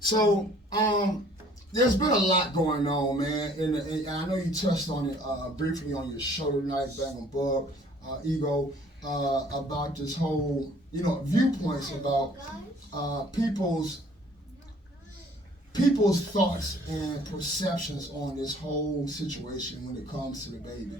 So, there's been a lot going on, man, and I know you touched on it briefly on your show tonight, Bang and Bug, Ego, about this whole, viewpoints about people's thoughts and perceptions on this whole situation when it comes to the baby.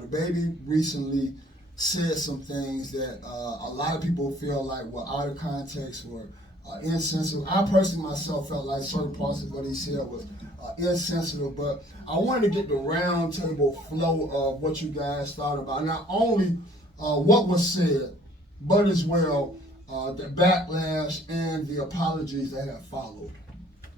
The baby recently said some things that a lot of people feel like were out of context, were insensitive. I personally myself felt like certain parts of what he said was insensitive, but I wanted to get the roundtable flow of what you guys thought about not only what was said, but as well the backlash and the apologies that have followed.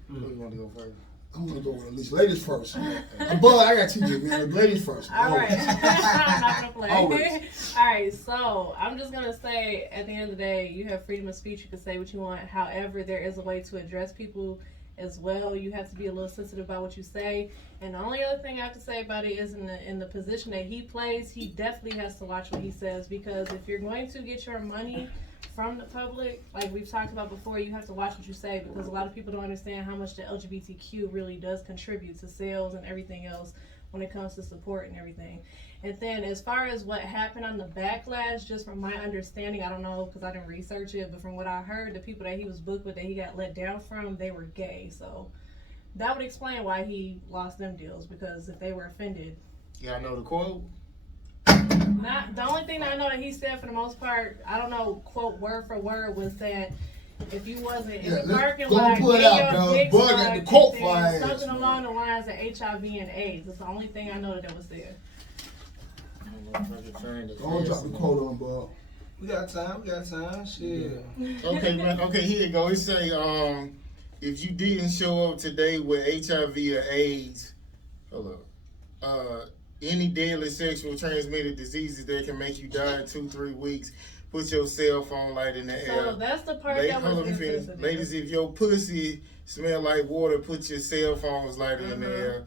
You want to go first? I'm gonna go with at least ladies first. But I got TJ, man. Ladies first. All right. I'm not gonna play. Always. All right. So I'm just gonna say, at the end of the day, you have freedom of speech. You can say what you want. However, there is a way to address people as well. You have to be a little sensitive about what you say. And the only other thing I have to say about it is in the position that he plays, he definitely has to watch what he says, because if you're going to get your money from the public, like we've talked about before, you have to watch what you say, because a lot of people don't understand how much the LGBTQ really does contribute to sales and everything else when it comes to support and everything. And then as far as what happened on the backlash, just from my understanding, I don't know because I didn't research it, but from what I heard, the people that he was booked with, that he got let down from, they were gay. So that would explain why he lost them deals, because if they were offended. Yeah, I know the quote. Not the only thing that I know that he said for the most part, I don't know, quote word for word, was that if you wasn't in the parking lot, pull it out, dog. Bug at the quote for our ass, something along the lines of HIV and AIDS. That's the only thing I know that was there. Don't drop the quote on, Bug. We got time. Shit. Okay, man. Okay, here you go. It say, if you didn't show up today with HIV or AIDS, hold up, any deadly sexual transmitted diseases that can make you die in 2-3 weeks, put your cell phone light in the air. So that's the part that was insensitive. Ladies, if your pussy smell like water, put your cell phones lighter in the air.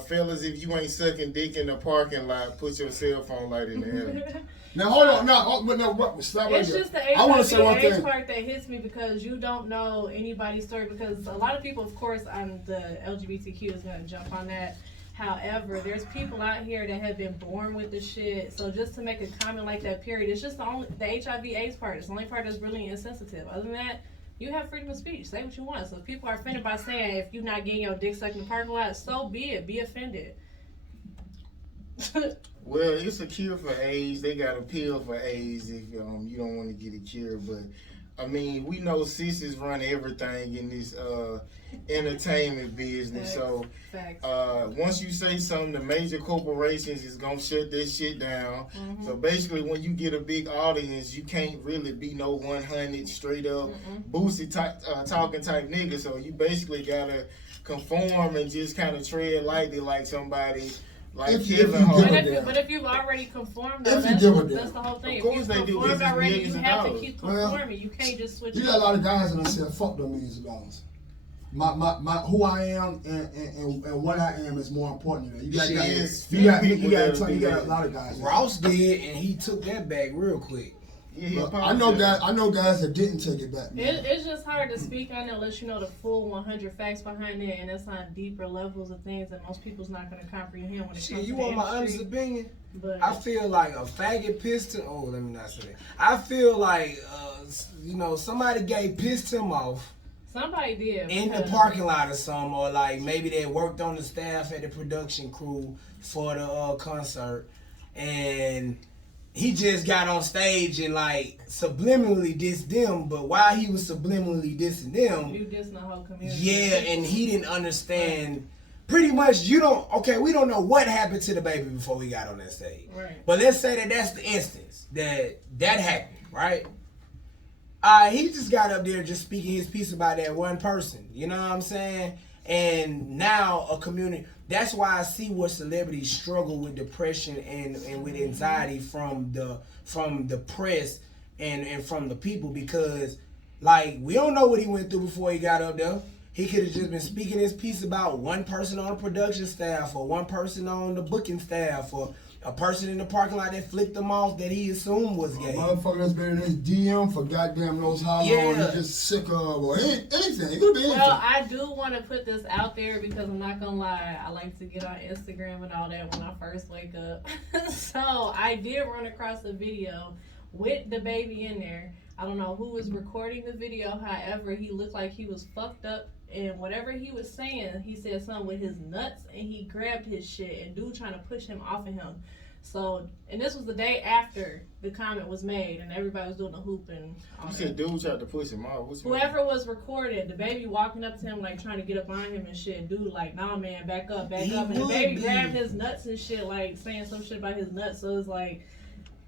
Fellas, if you ain't sucking dick in the parking lot, put your cell phone light in the air. Now hold on, stop right it's there. just the I want to say one HIV thing. part that hits me, because you don't know anybody's story, because a lot of people, of course, on the LGBTQ is going to jump on that. However, there's people out here that have been born with the shit. So just to make a comment like that, period, it's just the HIV AIDS part. It's the only part that's really insensitive. Other than that, you have freedom of speech. Say what you want. So if people are offended by saying, if you're not getting your dick sucked in the parking lot, so be it. Be offended. Well, it's a cure for AIDS. They got a pill for AIDS if you don't want to get a cure. But I mean, we know sissies run everything in this entertainment business. Facts. So once you say something, the major corporations is gonna shut this shit down. Mm-hmm. So basically, when you get a big audience, you can't really be no 100 straight up boosty type talking type nigga. So you basically gotta conform and just kind of tread lightly, like somebody. Like Kevin Hart. But if you've already conformed, though, that's the whole thing. Of course if you've they do. conformed already, you have to $millions. keep conforming. You can't just switch. You got a lot of guys that said, "Fuck them millions of dollars." My who I am and what I am is more important than that. You got a lot of guys. Ross did, and he took that back real quick. Yeah, I know guys that didn't take it back. It's just hard to speak on it unless you know the full 100 facts behind it, and it's on deeper levels of things that most people's not going to comprehend when it comes to You the want my industry. honest opinion? But I feel like a faggot pissed him. Oh, let me not say that. I feel like somebody pissed him off somebody did in the parking lot or something, or like maybe they worked on the staff at the production crew for the concert, and he just got on stage and like subliminally dissed them. But while he was subliminally dissing them, you dissing the whole community. yeah, and he didn't understand. Pretty much, we don't know what happened to the baby before we got on that stage. Right. But let's say that's the instance that happened, right? He just got up there just speaking his piece about that one person. You know what I'm saying? And now a community. That's why I see where celebrities struggle with depression and with anxiety from the press and from the people, because like we don't know what he went through before he got up there. He could have just been speaking his piece about one person on the production staff or one person on the booking staff or a person in the parking lot that flicked them off that he assumed was A gay. motherfucker that's been in his DM for goddamn knows how long Yeah. he's just sick of or anything. It could be anything. Well, I do want to put this out there because I'm not gonna lie, I like to get on Instagram and all that when I first wake up. So I did run across a video with the baby in there. I don't know who was recording the video. However, he looked like he was fucked up, and whatever he was saying, he said something with his nuts, and he grabbed his shit, and dude trying to push him off of him. So, and this was the day after the comment was made, and everybody was doing the hoop and all You that. said dude tried to push him off. What's Whoever was recorded, the baby walking up to him like trying to get up on him and shit. Dude like, nah man, back up. And the baby grabbed his nuts and shit, like saying some shit about his nuts. So it's like,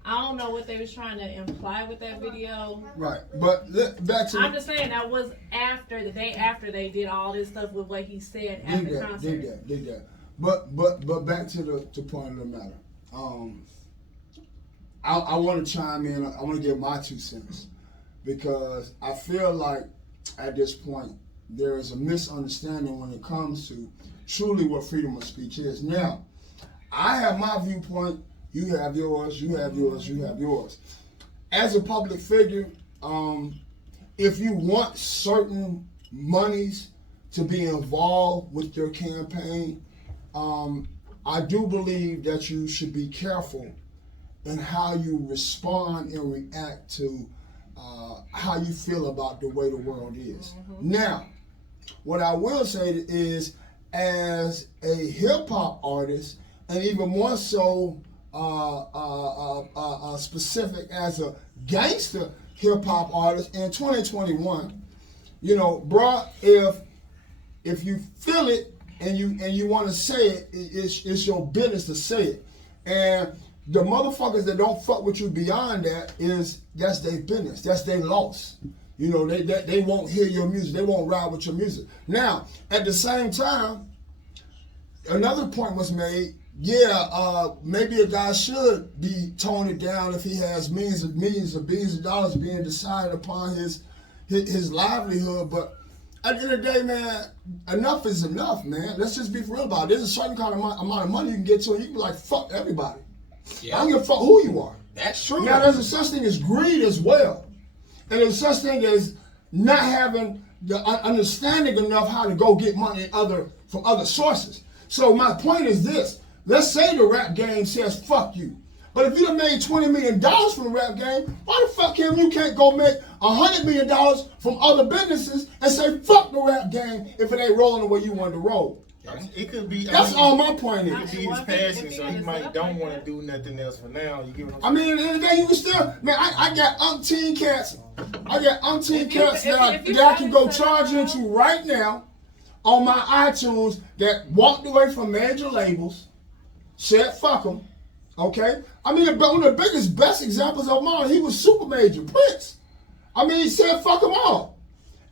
I don't know what they was trying to imply with that video. Right, but back to I'm just saying that was after the day after they did all this stuff with what he said at the concert. Did that. But back to the point of the matter. I want to chime in. I want to give my 2 cents because I feel like at this point there is a misunderstanding when it comes to truly what freedom of speech is. Now, I have my viewpoint. You have yours. You have yours. You have yours. As a public figure, if you want certain monies to be involved with your campaign, I do believe that you should be careful in how you respond and react to how you feel about the way the world is. Now, what I will say is, as a hip hop artist, and even more so specific as a gangster hip hop artist in 2021, you know, bruh, if you feel it and you want to say it, it's your business to say it. And the motherfuckers that don't fuck with you beyond that, that's their business. That's their loss. You know, they won't hear your music. They won't ride with your music. Now, at the same time, another point was made. Yeah, maybe a guy should be toning it down if he has millions of billions of dollars being decided upon his livelihood. But at the end of the day, man, enough is enough, man. Let's just be for real about it. There's a certain kind of amount of money you can get to, and you can be like, fuck everybody. Yeah. I don't give a fuck who you are. That's true. Now, there's a such thing as greed as well. And there's such thing as not having the understanding enough how to go get money from other sources. So my point is this. Let's say the rap game says fuck you. But if you done made $20 million from the rap game, why the fuck you can't go make $100 million from other businesses and say fuck the rap game if it ain't rolling the way you want to roll? It could be. That's all my point is. It could be his passion, so he might don't want to do nothing else for now. You get what I I'm mean, at the end of the day, you can still, man, I got umpteen cats. I got umpteen cats that I can go charge into right now on my iTunes that walked away from major labels, said fuck them, okay? I mean, one of the biggest, best examples of mine, he was super major, Prince. I mean, he said fuck them all.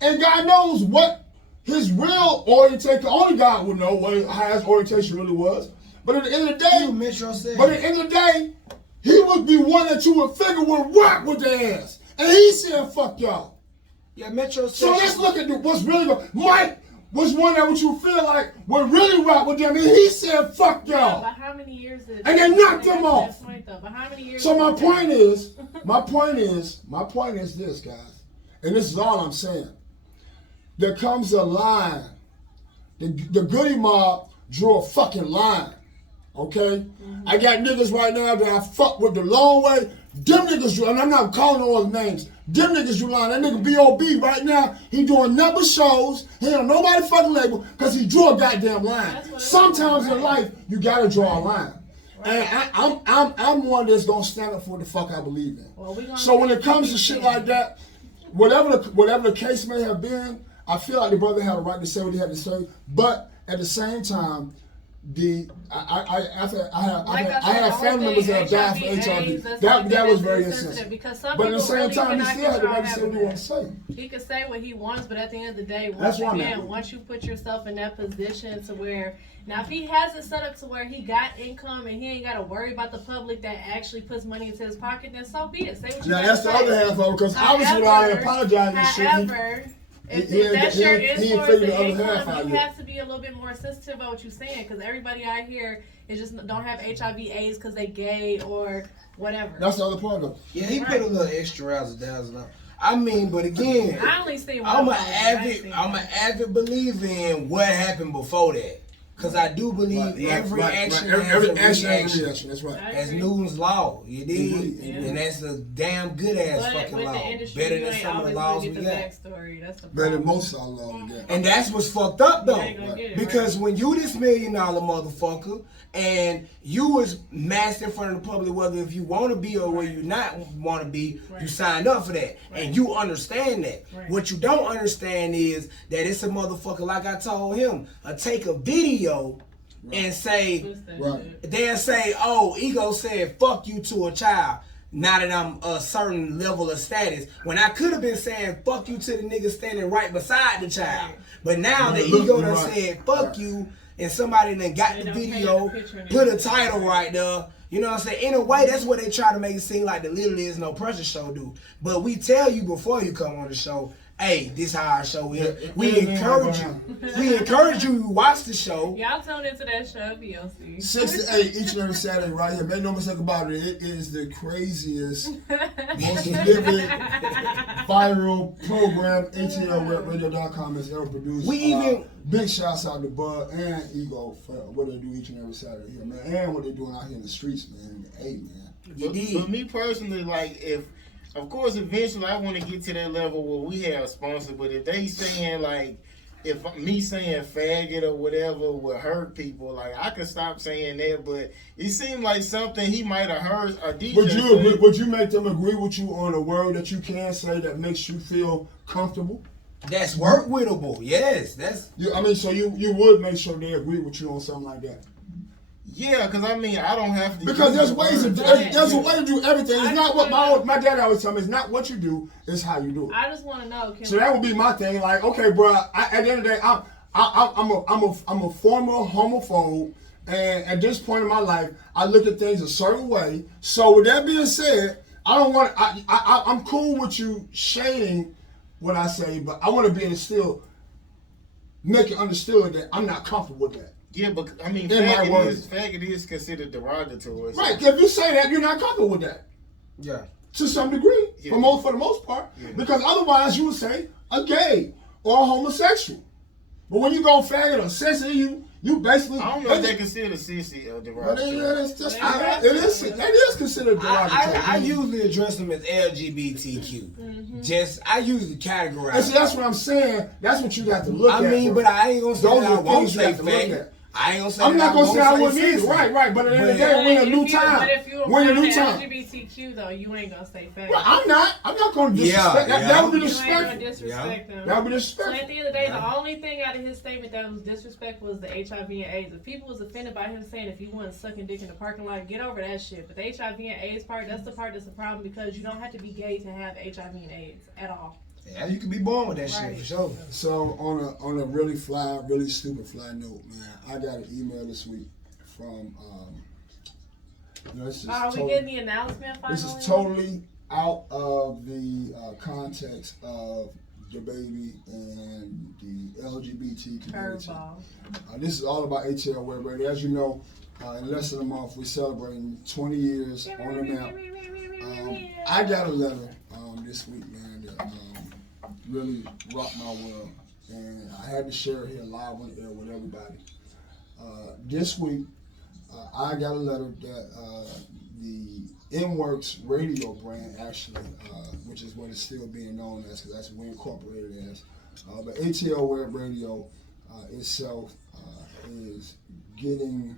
And God knows what his real orientation, only God would know how his orientation really was. But at the end of the day, he would be one that you would figure would rock with their ass. And he said fuck y'all. Yeah, Metro. So let's look at what's really going. Mike was one that you feel like would really rock with them, and he said fuck y'all. But how many years did and they knocked him off. But how many years? So my point is this, guys, and this is all I'm saying. There comes a line. The goody mob drew a fucking line. Okay? Mm-hmm. I got niggas right now that I fuck with the long way. Them niggas drew, and I'm not calling all the names. Them niggas drew line. That nigga B.O.B. right now, he doing number shows. He ain't on nobody fucking label because he drew a goddamn line. Sometimes in life, you gotta draw a line. Right. And I'm one that's gonna stand up for the fuck I believe in. Well, so when it comes to shit like that, whatever the case may have been, I feel like the brother had a right to say what he had to say, but at the same time, I have family members that have died from HIV. That was very insensitive. But at the same time, he still had the right to say what he wanted to say. He can say what he wants, but at the end of the day, once you put yourself in that position to where, now if he has it set up to where he got income and he ain't got to worry about the public that actually puts money into his pocket, then so be it. Say what you Now that's the other half of it, because obviously without apologizing and shit. If He ain't- that's he your ain't- he ain't influence figured and the other half income, out you yet. have to be a little bit more sensitive about what you're saying, because everybody out here is just don't have HIV/AIDS because they gay or whatever. That's the other part of it. Yeah, he put a little extra razzle-dazzle on. I mean, but again, I only see one. I'm an avid believer in what happened before that. Cause I do believe every action has every a action has a reaction. reaction. That's right. That's Newton's law, you dig? Yeah. And that's a damn good ass But fucking with law. the industry, Better you than ain't some of the always laws gonna we get the got. backstory. That's the Better problem. than most of our laws we got. And that's what's fucked up though. You ain't gonna get it, Because right? when you this $1 million motherfucker and you was masked in front of the public, whether if you want to be or whether you not want to be, you signed up for that. And you understand that. Right. What you don't understand is that it's a motherfucker, like I told him, take a video and say, Twist that Right. shit. they'll say, oh, Ego said fuck you to a child. Now that I'm a certain level of status, when I could have been saying fuck you to the nigga standing right beside the child. But now the Look, ego done right. said fuck you, and somebody done got They the done painted video, the picture and put a everything. title right there. You know what I'm saying? In a way, that's what they try to make it seem like the Literally Is No Pressure show do. But we tell you before you come on the show, hey, this how our show is. We encourage you. We encourage you to watch the show. Y'all tune into that show, BLC. 6 to 8 each and every Saturday right here. Make no mistake about it. It is the craziest, most living, viral program ATLWebRadio.com has ever produced. We even- big shouts out to Bud and Ego for what they do each and every Saturday here, man, and what they doing out here in the streets, man. Hey, man. But me personally, like, if of course eventually I want to get to that level where we have sponsors, but if they saying like, if me saying faggot or whatever would hurt people, like I could stop saying that. But it seemed like something he might have heard a DJ say. Would you make them agree with you on a word that you can say that makes you feel comfortable? That's work wittable. Yes, that's. So you would make sure they agree with you on something like that. Yeah, because I mean I don't have to. Because there's use ways to words. there's a way to do everything. It's not what my dad always tell me. It's not what you do. It's how you do it. I just want to know. So that would be my thing. Like, okay, bro. At the end of the day, I'm a former homophobe, and at this point in my life, I look at things a certain way. So with that being said, I don't want. I'm cool with you shading what I say, but I want to be able to still make it understood that I'm not comfortable with that. Yeah, but I mean, In my words. faggot is considered derogatory. Right? If you say that, you're not comfortable with that. Yeah. To some degree, Yeah. for the most part, because otherwise you would say a gay or a homosexual. But when you go faggot or sissy, you basically. I don't know if they consider sissy Well, derogatory. that is considered derogatory. I usually address them as LGBTQ. I usually categorize. And see, that's what I'm saying. That's what you got to look at. I mean, bro. but I ain't gonna say Those that are I the won't things you say have to look faggot. at. I ain't gonna say I'm that not gonna say I won't wouldn't either. sissy. Right. But at the end of the But- day, we're in a new But time. if you're We're in a around new the time. LGBTQ though, you ain't gonna say faggot. Well, I'm not gonna disrespect. Yeah, That would be You ain't gonna disrespectful. disrespect them. That would be So disrespectful. at the end of the day, the only thing out of his statement that was disrespectful was the HIV and AIDS. If people was offended by him saying if you wasn't sucking dick in the parking lot, get over that shit. But the HIV and AIDS part, that's the part that's the problem, because you don't have to be gay to have HIV and AIDS at all. Yeah, you can be born with that Right. shit for sure. So on a really stupid fly note, man, I got an email this week from this is Are we totally- getting the announcement finally? This is totally out of the context of the baby and the LGBT community. Curveball. This is all about ATL Web Radio. As you know, in less than a month, we're celebrating 20 years on the map. I got a letter this week, man, that really rocked my world, and I had to share it here live on the air with everybody. This week, I got a letter that the InWorks radio brand, actually, which is what it's still being known as, because that's what we incorporated it as. But ATL Web Radio itself is getting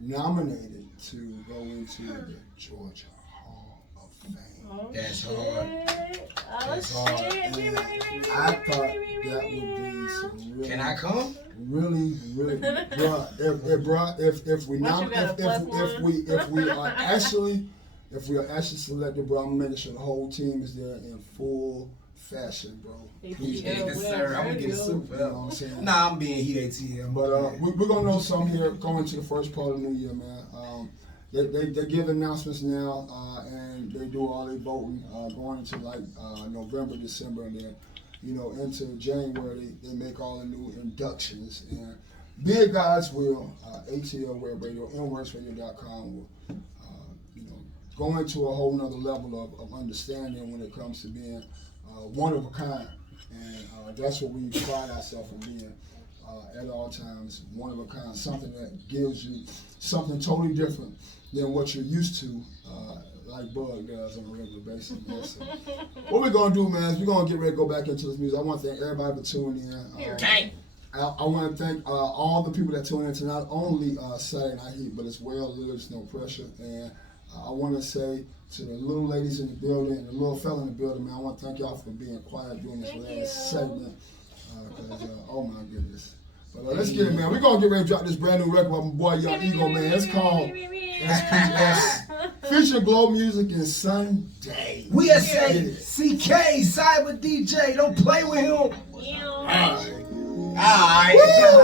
nominated to go into the Georgia Hall of Fame. Oh, That's shit. hard. Oh, That's hard. shit. And I thought that would be some really, Can I come? really, bruh, if we What, not you got a plus if we are actually selected, bro, I'm making sure the whole team is there in full fashion, bro. Please, Yeah, do. well, sir. I'm gonna get a radio. suit. You know what I'm saying? Nah, I'm being heat ATM. But we're gonna know some here going to the first part of the new year, man. They give announcements now, and they do all their voting going into like November, December, and then into January, they make all the new inductions. And big God's will, ATL Web Radio, nwordsradio.com will, go into a whole nother level of understanding when it comes to being one of a kind. And that's what we pride ourselves on being at all times, one of a kind, something that gives you something totally different than what you're used to, like Bug does on a regular basis. Yes. What we're going to do, man, is we're going to get ready to go back into this music. I want to thank everybody for tuning in. Okay. I want to thank all the people that tune in to not only Saturday Night Heat, but as well Lyrics No Pressure. And I want to say to the little ladies in the building and the little fella in the building, man, I want to thank y'all for being quiet during this last segment. Oh my goodness. But let's get it, man. We're going to get ready to drop this brand new record by my boy Young Ego, man. It's called SPS. Featuring Glow Music and Sunday. We say CK, Cyber DJ, don't play with him. Yeah. All right.